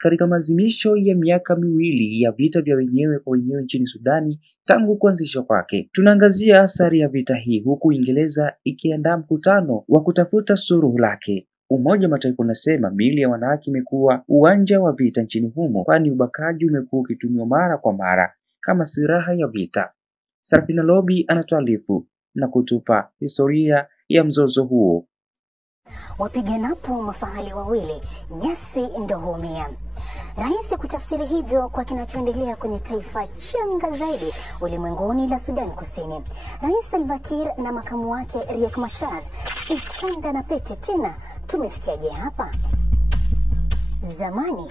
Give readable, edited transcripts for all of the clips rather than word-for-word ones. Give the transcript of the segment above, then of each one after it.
katika maadhimisho ya miaka miwili ya vita vya wenyewe kwa wenyewe nchini Sudani tangu kuanzishwa kwake. Tunaangazia athari ya vita hii huku Uingereza ikiandaa mkutano wa kutafuta suluhu lake. Umoja wa Mataifa unasema miili ya wanawake imekuwa uwanja wa vita nchini humo, kwani ubakaji umekuwa ukitumiwa mara kwa mara kama silaha ya vita. Sarafina Lobi anatuarifu na kutupa historia ya mzozo huo. Wapiganapo mafahali wawili, nyasi ndo huumia. Rahisi kutafsiri hivyo kwa kinachoendelea kwenye taifa changa zaidi ulimwenguni la Sudan Kusini. Rais Salva Kiir na makamu wake Riek Machar si chanda na pete tena. Tumefikiaje hapa? Zamani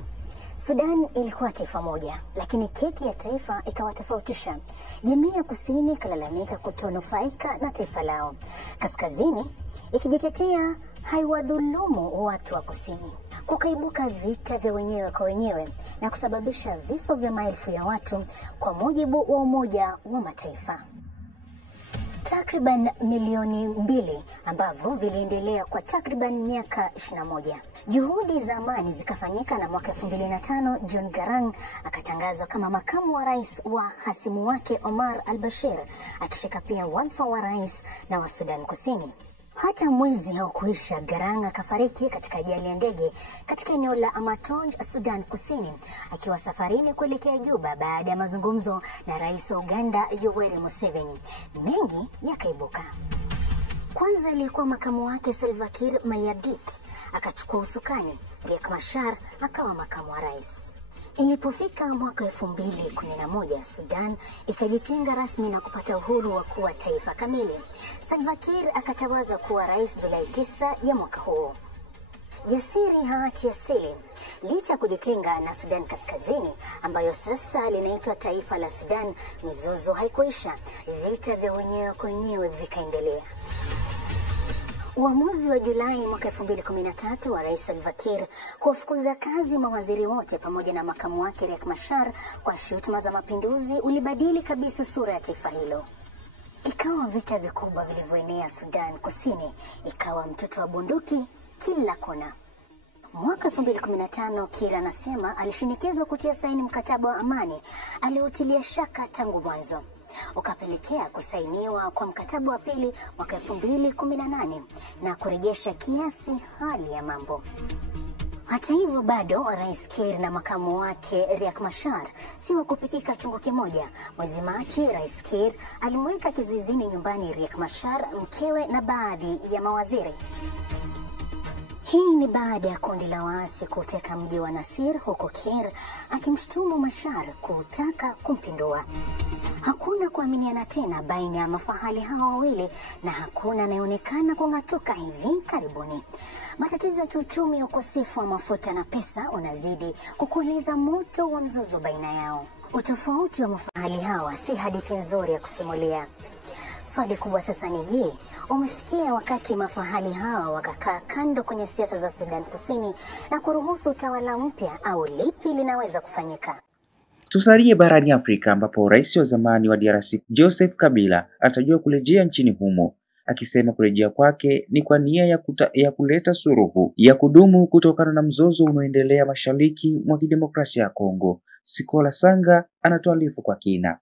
Sudan ilikuwa taifa moja, lakini keki ya taifa ikawatofautisha. Jamii ya kusini ikalalamika kutonufaika na taifa lao. Kaskazini ikijitetea haiwadhulumu watu wa kusini. Kukaibuka vita vya wenyewe kwa wenyewe na kusababisha vifo vya maelfu ya watu kwa mujibu wa Umoja wa Mataifa. Takriban milioni 2 ambavyo viliendelea kwa takriban miaka 21. Juhudi za amani zikafanyika na mwaka 2005 John Garang akatangazwa kama makamu wa rais wa hasimu wake Omar al-Bashir, akishika pia wadhifa wa rais na wa Sudan Kusini. Hata mwezi haukuisha, Garang akafariki katika ajali ya ndege katika eneo la Amatong, Sudan Kusini, akiwa safarini kuelekea Juba baada ya mazungumzo na rais wa Uganda Yoweri Museveni. Mengi yakaibuka. Kwanza aliyekuwa makamu wake Salva Kiir Mayardit akachukua usukani, Riek Machar akawa makamu wa rais. Ilipofika mwaka 2011, Sudan ikajitenga rasmi na kupata uhuru wa kuwa taifa kamili. Salva Kiir akatawazwa kuwa rais Julai 9 ya mwaka huo. Jasiri haachi asili. Licha kujitenga na Sudan Kaskazini ambayo sasa linaitwa taifa la Sudan, mizozo haikuisha. Vita vya wenyewe kwa wenyewe vikaendelea. Uamuzi wa Julai mwaka 2013 wa Rais Salva Kiir kuwafukuza kazi mawaziri wote pamoja na makamu wake Riek Machar kwa shutuma za mapinduzi ulibadili kabisa sura ya taifa hilo. Ikawa vita vikubwa vilivyoenea Sudan Kusini, ikawa mtoto wa bunduki kila kona. Mwaka 2015 Kiir anasema alishinikizwa kutia saini mkataba wa amani aliotilia shaka tangu mwanzo. Ukapelekea kusainiwa kwa mkataba wa pili mwaka 2018 na kurejesha kiasi hali ya mambo. Hata hivyo bado Rais Kiir na makamu wake Riek Machar si wa kupikika chungu kimoja. Mwezi Machi Rais Kiir alimweka kizuizini nyumbani Riek Machar, mkewe na baadhi ya mawaziri. Hii ni baada ya kundi la waasi kuteka mji wa Nasir, huko Kiir akimshtumu Machar kutaka kumpindua. Hakuna kuaminiana tena baina ya mafahali hawa wawili na hakuna anayeonekana kung'atuka hivi karibuni. Matatizo ya kiuchumi, ukosefu wa mafuta na pesa unazidi kukoleza moto wa mzozo baina yao. Utofauti wa mafahali hawa si hadithi nzuri ya kusimulia. Swali kubwa sasa ni je, umefikia wakati mafahali hawa wakakaa kando kwenye siasa za Sudan Kusini na kuruhusu utawala mpya, au lipi linaweza kufanyika? Tusalie barani Afrika ambapo rais wa zamani wa DRC Joseph Kabila atajua kurejea nchini humo, akisema kurejea kwake ni kwa nia ya kuleta suluhu ya kudumu kutokana na mzozo unaoendelea mashariki mwa Demokrasia ya Kongo. Sikola Sanga anatuarifu kwa kina.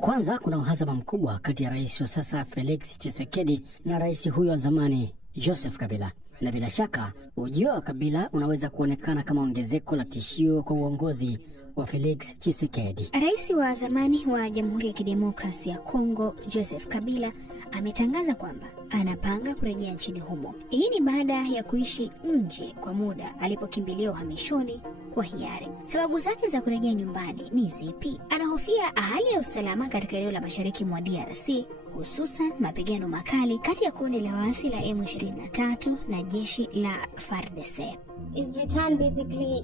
Kwanza kuna uhasama mkubwa kati ya rais wa sasa Felix Tshisekedi na rais huyo wa zamani Joseph Kabila. Na bila shaka ujio wa Kabila unaweza kuonekana kama ongezeko la tishio kwa uongozi wa Felix Tshisekedi. Rais wa zamani wa Jamhuri ya Kidemokrasia ya Kongo Joseph Kabila ametangaza kwamba anapanga kurejea nchini humo. Hii ni baada ya kuishi nje kwa muda alipokimbilia uhamishoni kwa hiari. Sababu zake za kurejea nyumbani ni zipi? Anahofia hali ya usalama katika eneo la mashariki mwa DRC, hususan mapigano makali kati ya kundi la waasi la M23 na jeshi la FARDC.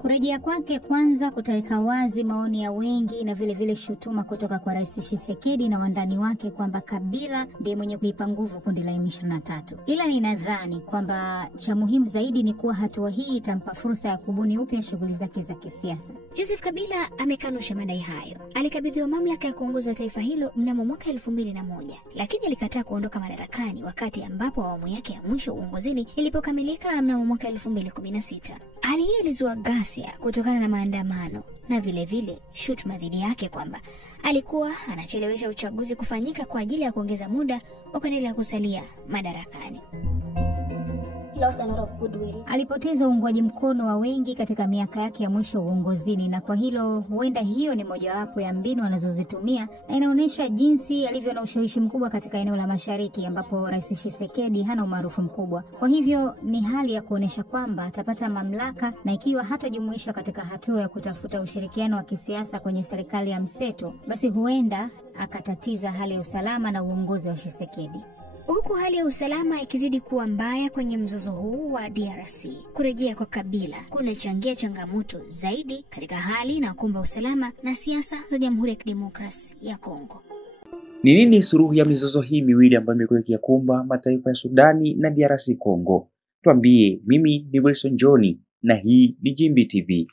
Kurejea kwake kwanza kutaweka wazi maoni ya wengi na vile shutuma kutoka kwa Rais Tshisekedi na wandani wake kwamba Kabila ndiye mwenye kuipa nguvu kundi la M23. Ila ninadhani kwamba cha muhimu zaidi ni kuwa hatua hii itampa fursa ya kubuni upya shughuli zake za kisiasa. Joseph Kabila amekanusha madai hayo. Alikabidhiwa mamlaka ya kuongoza taifa hilo mnamo mwaka 2001, lakini alikataa kuondoka madarakani wakati ambapo awamu yake ya mwisho uongozini ilipokamilika mnamo mwaka 2016. iliyopita. Hali hiyo ilizua ghasia kutokana na maandamano na vile shutuma dhidi yake kwamba alikuwa anachelewesha uchaguzi kufanyika kwa ajili ya kuongeza muda wa kuendelea kusalia madarakani. Alipoteza uungwaji mkono wa wengi katika miaka yake ya mwisho uongozini, na kwa hilo huenda hiyo ni mojawapo ya mbinu anazozitumia, na inaonyesha jinsi alivyo na ushawishi mkubwa katika eneo la Mashariki ambapo Rais Tshisekedi hana umaarufu mkubwa. Kwa hivyo ni hali ya kuonesha kwamba atapata mamlaka, na ikiwa hatajumuishwa katika hatua ya kutafuta ushirikiano wa kisiasa kwenye serikali ya mseto, basi huenda akatatiza hali ya usalama na uongozi wa Tshisekedi. Huku hali ya usalama ikizidi kuwa mbaya kwenye mzozo huu wa DRC, kurejea kwa Kabila kunachangia changamoto zaidi katika hali na kumba usalama na siasa za Jamhuri ya Kidemokrasia ya Kongo. Ni nini suluhu ya mizozo hii miwili ambayo imekuwa ikiyakumba mataifa ya Sudani na DRC Kongo? Tuambie. Mimi ni Wilson John na hii ni Jimbi TV.